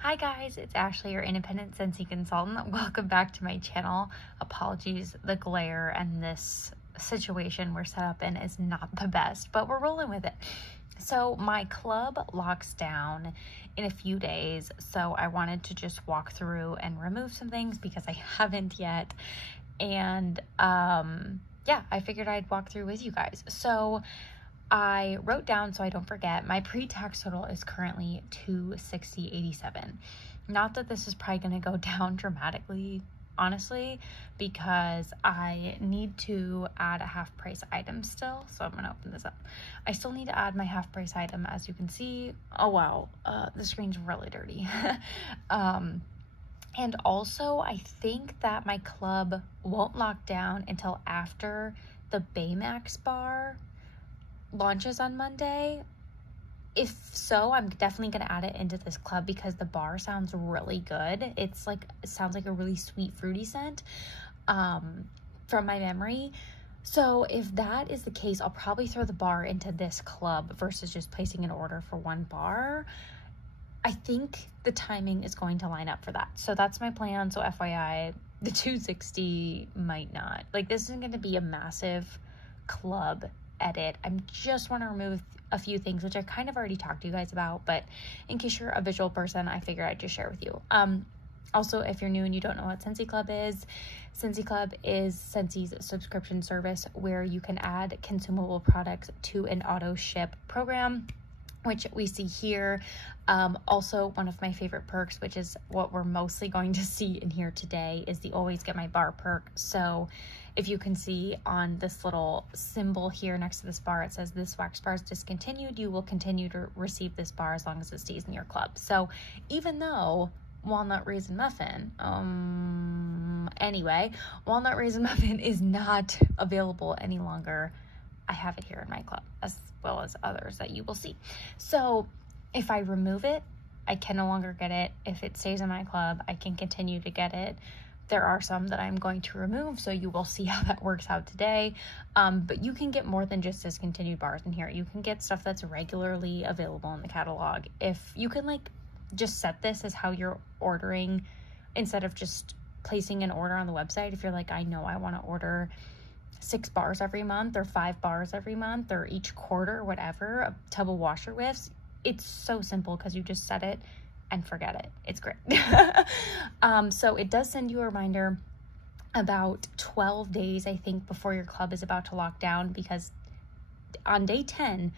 Hi guys, it's Ashley, your independent Scentsy consultant. Welcome back to my channel. Apologies, the glare and this situation we're set up in is not the best, but we're rolling with it. So my club locks down in a few days, so I wanted to just walk through and remove some things because I haven't yet. And yeah, I figured I'd walk through with you guys. So I wrote down, so I don't forget, my pre-tax total is currently $260.87. Not that this is probably going to go down dramatically, honestly, because I need to add a half price item still. So I'm going to open this up. I still need to add my half price item, as you can see. Oh wow, the screen's really dirty. And also I think that my club won't lock down until after the Baymax bar launches on Monday. If so, I'm definitely going to add it into this club because the bar sounds really good. It sounds like a really sweet fruity scent from my memory. So if that is the case, I'll probably throw the bar into this club versus just placing an order for one bar. I think the timing is going to line up for that. So that's my plan. So FYI, the 260 might not. Like, this isn't going to be a massive club edit. I just want to remove a few things, which I kind of already talked to you guys about, but in case you're a visual person, I figured I'd just share with you. Also, if you're new and you don't know what Scentsy Club is Scentsy's subscription service where you can add consumable products to an auto ship program, which we see here. Also, one of my favorite perks, which is what we're mostly going to see in here today, is the always get my bar perk. So if you can see on this little symbol here next to this bar, it says this wax bar is discontinued. You will continue to receive this bar as long as it stays in your club. So even though Walnut Raisin Muffin, Walnut Raisin Muffin is not available any longer, I have it here in my club, as well as others that you will see. So if I remove it, I can no longer get it. If it stays in my club, I can continue to get it. There are some that I'm going to remove, so you will see how that works out today. But you can get more than just discontinued bars in here. You can get stuff that's regularly available in the catalog. If you can just set this as how you're ordering instead of just placing an order on the website. If you're like, I know I want to order 6 bars every month or 5 bars every month or each quarter, whatever, a tub of washer whiffs, it's so simple because you just set it and forget it. It's great. So it does send you a reminder about 12 days, I think, before your club is about to lock down, because on day 10,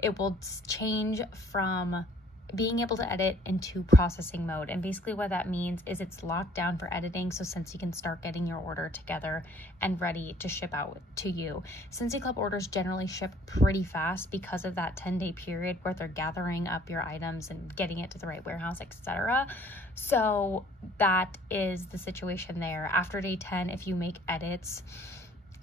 it will change from being able to edit into processing mode. And basically what that means is it's locked down for editing, so Scentsy can start getting your order together and ready to ship out to you. Scentsy Club orders generally ship pretty fast because of that 10-day period where they're gathering up your items and getting it to the right warehouse, etc. So that is the situation there. After day 10, if you make edits,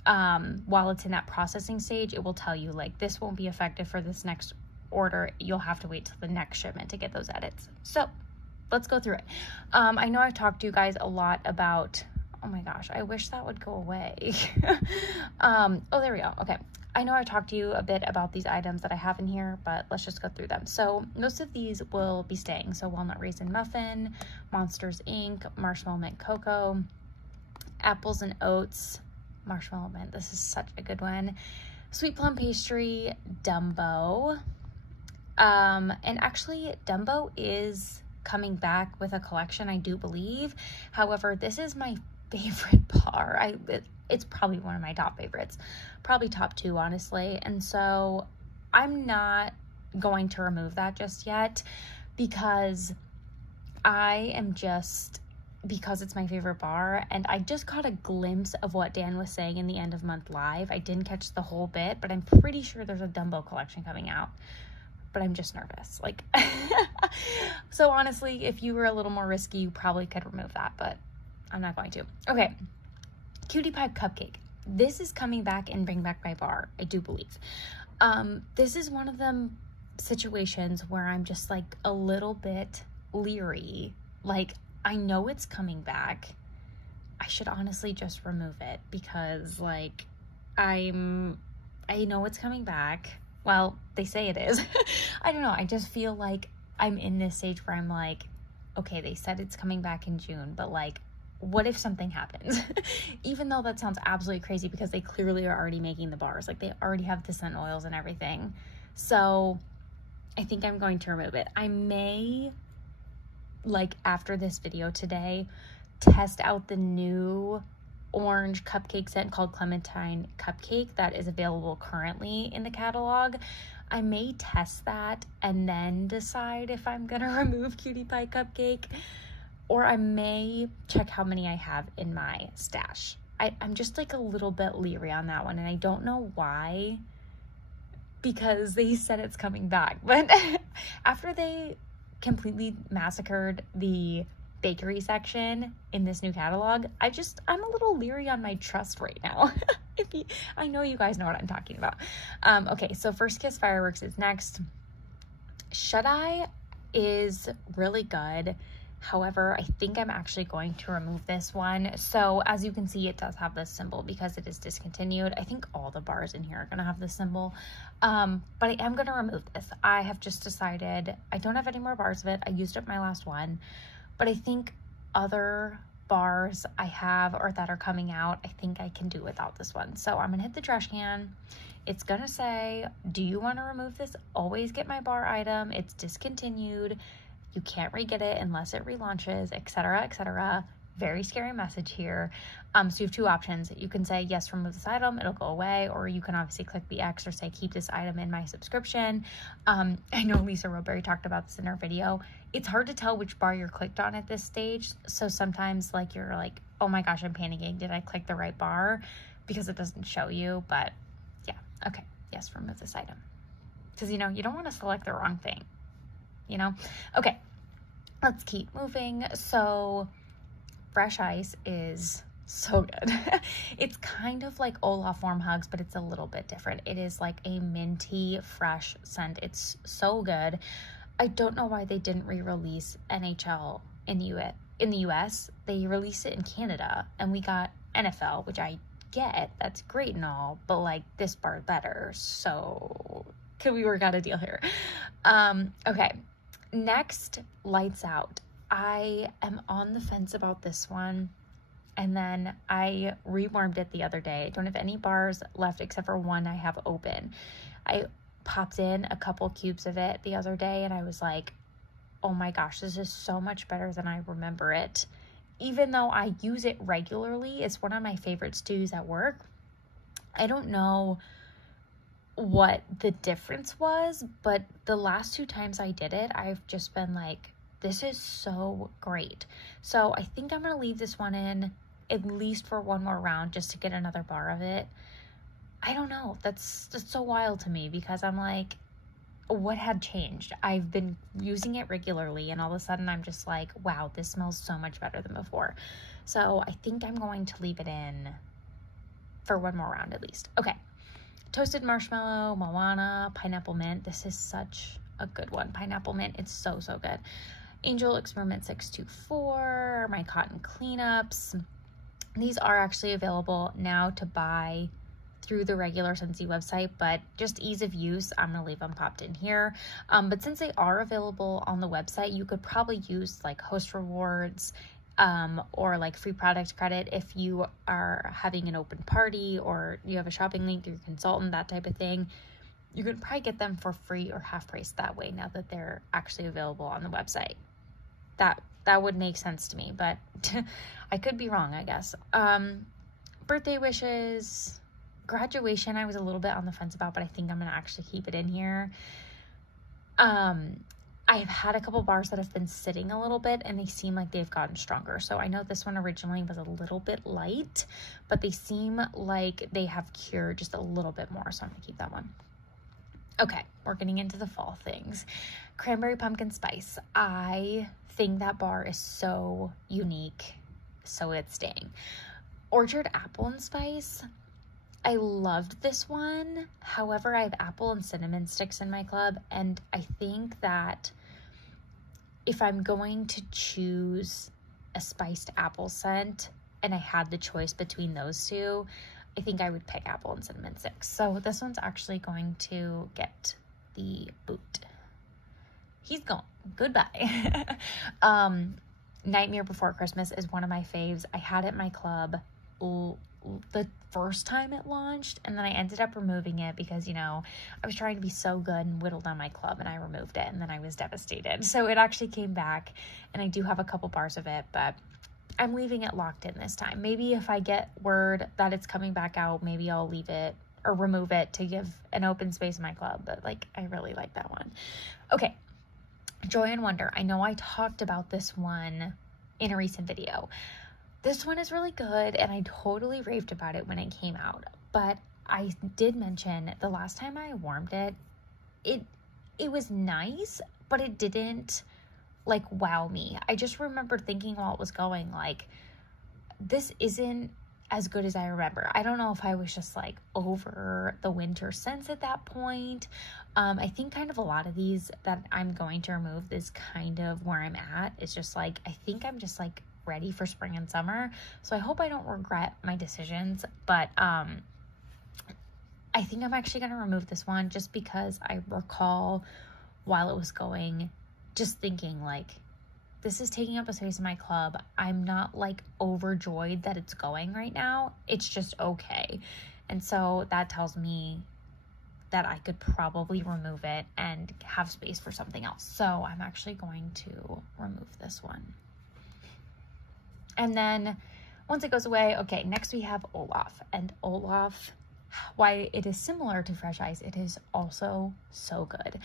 while it's in that processing stage, it will tell you like, this won't be effective for this next order. You'll have to wait till the next shipment to get those edits. So let's go through it. I know I've talked to you guys a lot about, oh my gosh, I wish that would go away. Oh, there we go. Okay. I know I talked to you a bit about these items that I have in here, but let's just go through them. So most of these will be staying. So Walnut Raisin Muffin, Monsters Inc., Marshmallow Mint Cocoa, Apples and Oats, Marshmallow Mint. This is such a good one. Sweet Plum Pastry, Dumbo. And actually Dumbo is coming back with a collection, I do believe. However, this is my favorite bar. It's probably one of my top favorites, probably top 2, honestly. And so I'm not going to remove that just yet because because it's my favorite bar, and I just caught a glimpse of what Dan was saying in the end of month live. I didn't catch the whole bit, but I'm pretty sure there's a Dumbo collection coming out. But I'm just nervous. So honestly, if you were a little more risky, you probably could remove that, but I'm not going to. Okay, Cutie Pie Cupcake. This is coming back in Bring Back My Bar, I do believe. This is one of them situations where I'm just like a little bit leery. Like, I know it's coming back. I should honestly just remove it because I know it's coming back. Well, they say it is. I don't know. I just feel like I'm in this stage where I'm like, okay, they said it's coming back in June, but like, what if something happens? Even though that sounds absolutely crazy because they clearly are already making the bars. Like, they already have the scent oils and everything. So I think I'm going to remove it. I may, like, after this video today, test out the new orange cupcake scent called Clementine Cupcake that is available currently in the catalog. I may test that and then decide if I'm gonna remove Cutie Pie Cupcake, or I may check how many I have in my stash. I'm just like a little bit leery on that one, and I don't know why, because they said it's coming back. But after they completely massacred the bakery section in this new catalog, I'm a little leery on my trust right now. I know you guys know what I'm talking about. Okay, so First Kiss Fireworks is next. Shut Eye is really good. However, I think I'm actually going to remove this one. So as you can see, it does have this symbol because it is discontinued. I think all the bars in here are going to have this symbol. But I am going to remove this. I have just decided I don't have any more bars of it. I used up my last one. But I think other bars I have or that are coming out, I think I can do without this one. So I'm going to hit the trash can. It's going to say, do you want to remove this? Always get my bar item. It's discontinued. You can't re-get it unless it relaunches, etc., etc. Very scary message here. So you have two options. You can say, yes, remove this item, it'll go away, or you can obviously click the X or say, keep this item in my subscription. I know Lisa Roberry talked about this in her video. It's hard to tell which bar you're clicked on at this stage. So sometimes like you're like, oh my gosh, I'm panicking. Did I click the right bar? Because it doesn't show you, but yeah. Okay, yes, remove this item. Because, you know, you don't want to select the wrong thing, you know? Okay, let's keep moving. So Fresh Ice is so good. It's kind of like Olaf Warm Hugs, but it's a little bit different. It is like a minty, fresh scent. It's so good. I don't know why they didn't re-release NHL in the US. They released it in Canada, and we got NFL, which I get. That's great and all, but like this bar better. So could we work out a deal here? Okay. Next, Lights Out. I am on the fence about this one, and then I rewarmed it the other day. I don't have any bars left except for one I have open. I popped in a couple cubes of it the other day, and I was like, oh my gosh, this is so much better than I remember it. Even though I use it regularly, it's one of my favorites to use at work. I don't know what the difference was, but the last two times I did it, I've just been like, this is so great. So I think I'm gonna leave this one in at least for one more round just to get another bar of it. I don't know, that's so wild to me because I'm like, what had changed? I've been using it regularly, and all of a sudden I'm just like, wow, this smells so much better than before. So I think I'm going to leave it in for one more round at least. Okay. Toasted Marshmallow, Moana, Pineapple Mint. This is such a good one. Pineapple Mint, it's so, so good. Angel Experiment 624, my cotton cleanups. These are actually available now to buy through the regular Scentsy website, but just ease of use, I'm gonna leave them popped in here. But since they are available on the website, you could probably use like host rewards or like free product credit if you are having an open party or you have a shopping link through your consultant, that type of thing. You could probably get them for free or half price that way now that they're actually available on the website. That would make sense to me, but I could be wrong, I guess. Birthday wishes, graduation, I was a little bit on the fence about, but I think I'm gonna actually keep it in here. I've had a couple bars that have been sitting a little bit and they seem like they've gotten stronger. So I know this one originally was a little bit light, but they seem like they have cured just a little bit more. So I'm gonna keep that one. Okay, we're getting into the fall things. Cranberry Pumpkin Spice. I think that bar is so unique, so it's staying. Orchard Apple and Spice. I loved this one. However, I have apple and cinnamon sticks in my club, and I think that if I'm going to choose a spiced apple scent and I had the choice between those two, I think I would pick apple and cinnamon sticks. So this one's actually going to get the boot. he's gone. Goodbye. Nightmare Before Christmas is one of my faves. I had it in my club the first time it launched, and then I ended up removing it because, you know, I was trying to be so good and whittle down my club, and I removed it, and then I was devastated. So it actually came back, and I do have a couple bars of it, but I'm leaving it locked in this time. Maybe if I get word that it's coming back out, maybe I'll leave it or remove it to give an open space in my club, but like, I really like that one. Okay. Joy and Wonder. I know I talked about this one in a recent video. This one is really good, and I totally raved about it when it came out, but I did mention the last time I warmed it, it was nice, but it didn't like wow me. I just remember thinking while it was going, like, this isn't as good as I remember. I don't know if I was just like over the winter scents at that point. I think kind of a lot of these that I'm going to remove is kind of where I'm at. It's just like, I think I'm just like ready for spring and summer. So I hope I don't regret my decisions, but I think I'm actually going to remove this one just because I recall while it was going, just thinking like, this is taking up a space in my club. I'm not like overjoyed that it's going right now. It's just okay. And so that tells me that I could probably remove it and have space for something else. So I'm actually going to remove this one. And then once it goes away, okay, next we have Olaf. And Olaf, why it is similar to Fresh Ice, it is also so good.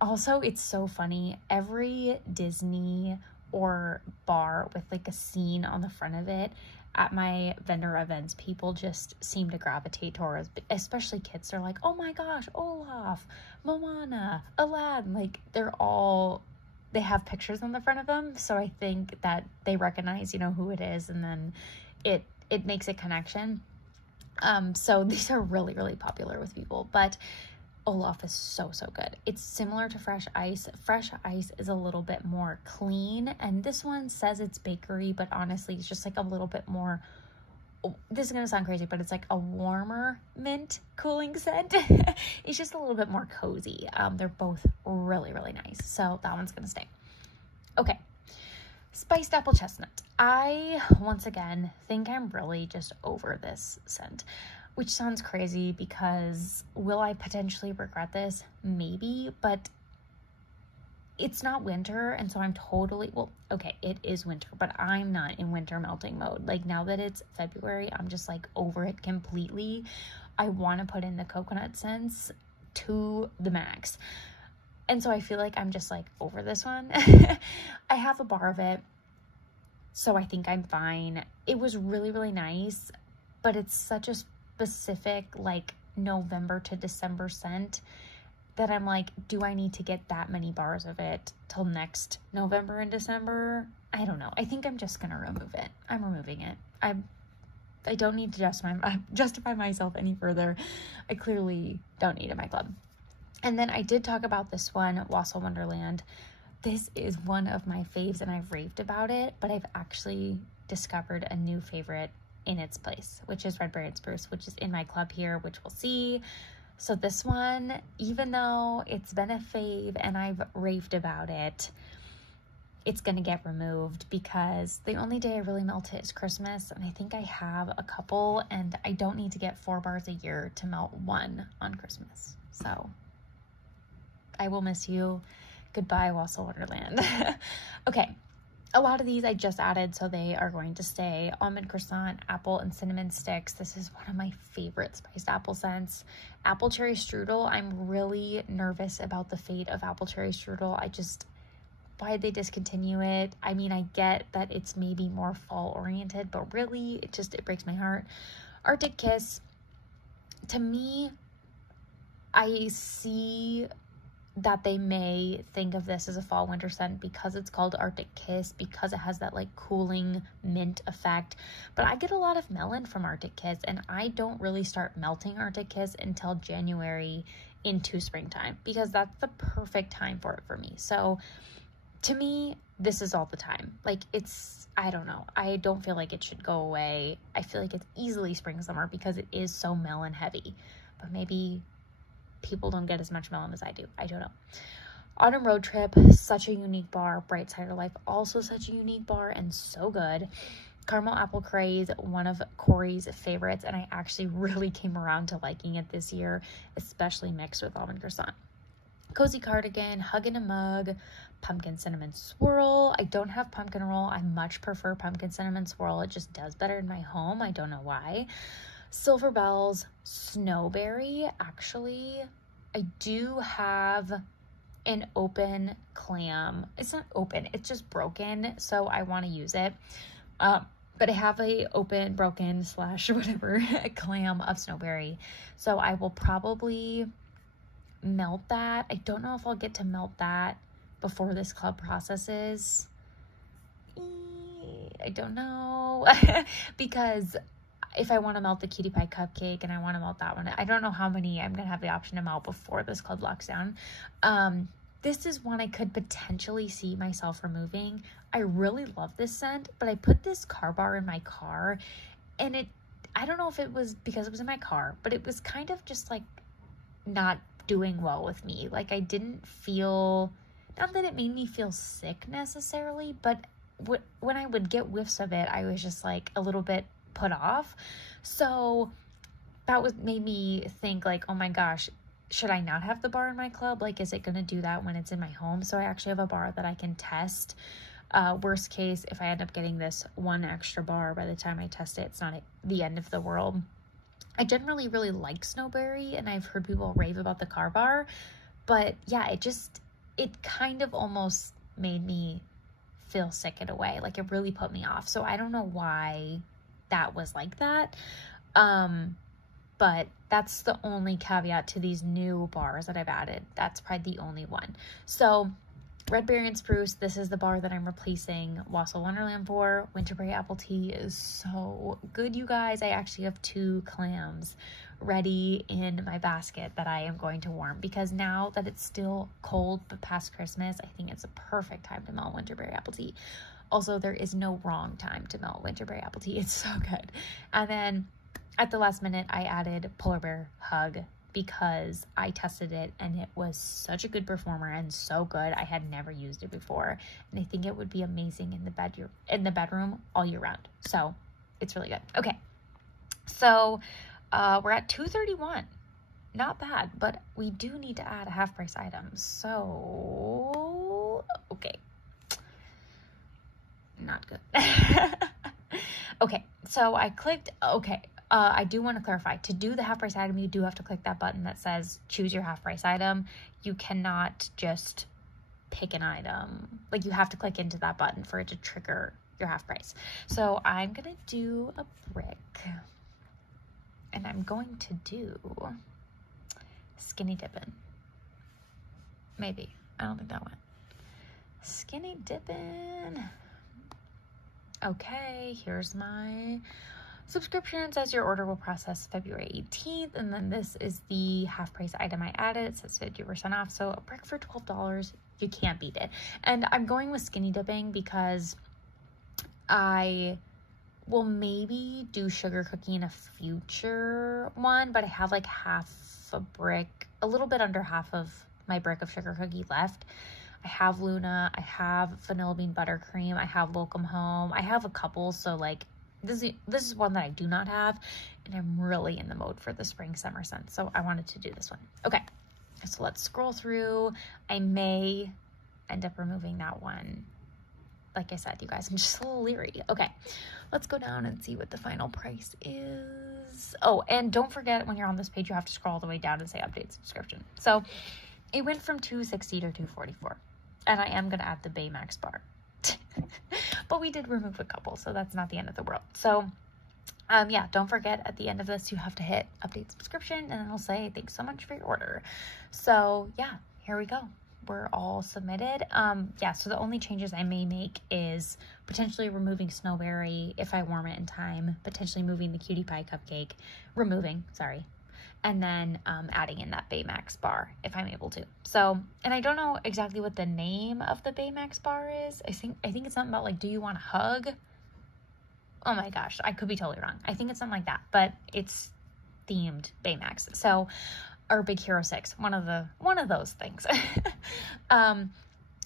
Also, it's so funny. Every Disney or bar with like a scene on the front of it at my vendor events, people just seem to gravitate towards, especially kids. They're like, oh my gosh, Olaf, Moana, Aladdin. Like, they have pictures on the front of them. So I think that they recognize, you know, who it is, and then it makes a connection. So these are really, really popular with people, but Olaf is so good. It's similar to Fresh Ice. Fresh Ice is a little bit more clean, and this one says it's bakery, but honestly it's just like a little bit more, this is gonna sound crazy, but it's like a warmer mint cooling scent. It's just a little bit more cozy. They're both really, really nice, so that one's gonna stay. Okay, Spiced Apple Chestnut. I once again think I'm really just over this scent, which sounds crazy because will I potentially regret this? Maybe, but it's not winter, and so I'm totally, well, okay, it is winter, but I'm not in winter melting mode. Like, now that it's February, I'm just like over it completely. I want to put in the coconut scents to the max, and so I feel like I'm just like over this one. I have a bar of it, so I think I'm fine. It was really, really nice, but it's such a specific like November to December scent that I'm like, do I need to get that many bars of it till next November and December? I don't know. I think I'm just gonna remove it. I'm removing it. I don't need to justify myself any further. I clearly don't need it in my club. And then I did talk about this one, Wassel Wonderland. This is one of my faves, and I've raved about it, but I've actually discovered a new favorite in its place, which is Red Berry and Spruce, which is in my club here, which we'll see. So this one, even though it's been a fave and I've raved about it, it's gonna get removed because the only day I really melt it is Christmas, and I think I have a couple, and I don't need to get 4 bars a year to melt one on Christmas. So I will miss you. Goodbye, Wassel Wonderland. Okay. A lot of these I just added, so they are going to stay. Almond croissant, apple, and cinnamon sticks. This is one of my favorite spiced apple scents. Apple cherry strudel. I'm really nervous about the fate of apple cherry strudel. Why'd they discontinue it? I mean, I get that it's maybe more fall oriented, but really, it breaks my heart. Arctic Kiss. To me, I see that they may think of this as a fall winter scent because it's called Arctic Kiss, because it has that like cooling mint effect. But I get a lot of melon from Arctic Kiss, and I don't really start melting Arctic Kiss until January into springtime, because that's the perfect time for it for me. So to me, this is all the time. Like, I don't know. I don't feel like it should go away. I feel like it's easily spring, summer because it is so melon heavy, but maybe people don't get as much melon as I do. I don't know. Autumn Road Trip, such a unique bar. Bright Cider Life, also such a unique bar and so good. Caramel Apple Craze, one of Corey's favorites, and I actually really came around to liking it this year, especially mixed with almond croissant. Cozy Cardigan, Hug in a Mug, Pumpkin Cinnamon Swirl. I don't have pumpkin roll. I much prefer pumpkin cinnamon swirl. It just does better in my home. I don't know why. Silver Bells, Snowberry. Actually, I do have an open clam. It's not open, it's just broken, so I want to use it. But I have a open, broken / whatever a clam of Snowberry, so I will probably melt that. I don't know if I'll get to melt that before this club processes. I don't know because if I want to melt the Cutie Pie Cupcake and I want to melt that one, I don't know how many I'm going to have the option to melt before this club locks down. This is one I could potentially see myself removing. I really love this scent, but I put this car bar in my car and I don't know if it was because it was in my car, but it was kind of just like not doing well with me. Like I didn't feel, not that it made me feel sick necessarily, but when I would get whiffs of it, I was just like a little bit put off. So that made me think like, oh my gosh, should I not have the bar in my club? Like, is it going to do that when it's in my home? So I actually have a bar that I can test. Worst case, if I end up getting this one extra bar by the time I test it, it's not the end of the world. I generally really like Snowberry, and I've heard people rave about the car bar, but yeah, it kind of almost made me feel sick in a way. Like it really put me off. So I don't know why that was like that. But that's the only caveat to these new bars that I've added. That's probably the only one. So Red Berry and Spruce, this is the bar that I'm replacing Wassel Wonderland for. Winterberry Apple Tea is so good, you guys. I actually have 2 clams ready in my basket that I am going to warm because now that it's still cold but past Christmas, I think it's a perfect time to melt Winterberry Apple Tea. Also, there is no wrong time to melt Winterberry Apple Tea. It's so good. And then at the last minute, I added Polar Bear Hug because I tested it and it was such a good performer and so good. I had never used it before, and I think it would be amazing in the bedroom all year round. So it's really good. Okay, so we're at $231. Not bad, but we do need to add a half price item. So okay, not good. Okay, so I clicked. Okay. I do want to clarify, to do the half price item, you do have to click that button that says choose your half price item. You cannot just pick an item. Like you have to click into that button for it to trigger your half price. So I'm going to do a brick and I'm going to do Skinny Dippin'. Maybe. I don't think that went. Skinny Dippin'. Okay, here's my subscription. Says your order will process February 18th, and then this is the half price item I added. It says 50% off, so a brick for $12, you can't beat it. And I'm going with Skinny Dipping because I will maybe do sugar cookie in a future one, but I have like half a brick, a little bit under half of my brick of sugar cookie left. I have Luna, I have Vanilla Bean Buttercream, I have Welcome Home, I have a couple, so like this is one that I do not have, and I'm really in the mode for the spring summer scent, so I wanted to do this one. Okay, so let's scroll through. I may end up removing that one. Like I said, you guys, I'm just a little leery. Okay, let's go down and see what the final price is. Oh, and don't forget, when you're on this page, you have to scroll all the way down and say update subscription. So it went from $260 to $244, and I am going to add the Baymax bar. But we did remove a couple, so that's not the end of the world. So yeah, don't forget at the end of this you have to hit update subscription, and then it'll say thanks so much for your order. So yeah, here we go, we're all submitted. Yeah, so the only changes I may make is potentially removing Snowberry if I warm it in time, potentially moving the Cutie Pie Cupcake, and then adding in that Baymax bar if I'm able to. So, and I don't know exactly what the name of the Baymax bar is. I think it's something about like, do you want a hug? Oh my gosh, I could be totally wrong. I think it's something like that, but it's themed Baymax. So or Big Hero 6, one of those things.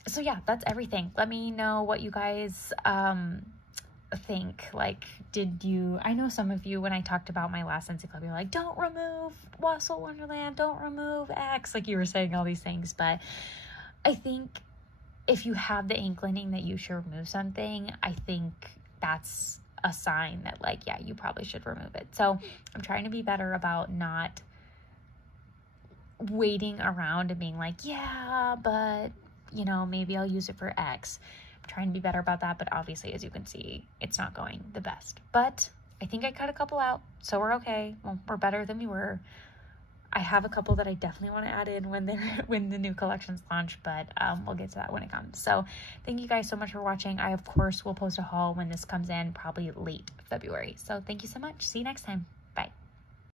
So yeah, that's everything. Let me know what you guys think. Like, I know some of you, when I talked about my last Scentsy Club, you're like, don't remove Wassel Wonderland, don't remove X, like you were saying all these things. But I think if you have the inkling that you should remove something, I think that's a sign that, like, yeah, you probably should remove it. So I'm trying to be better about not waiting around and being like, yeah, but, you know, maybe I'll use it for X. I'm trying to be better about that, but obviously, as you can see, it's not going the best. But I think I cut a couple out, so we're okay. Well, we're better than we were. I have a couple that I definitely want to add in when the new collections launch, but we'll get to that when it comes. So thank you guys so much for watching. I, of course, will post a haul when this comes in, probably late February. So thank you so much. See you next time.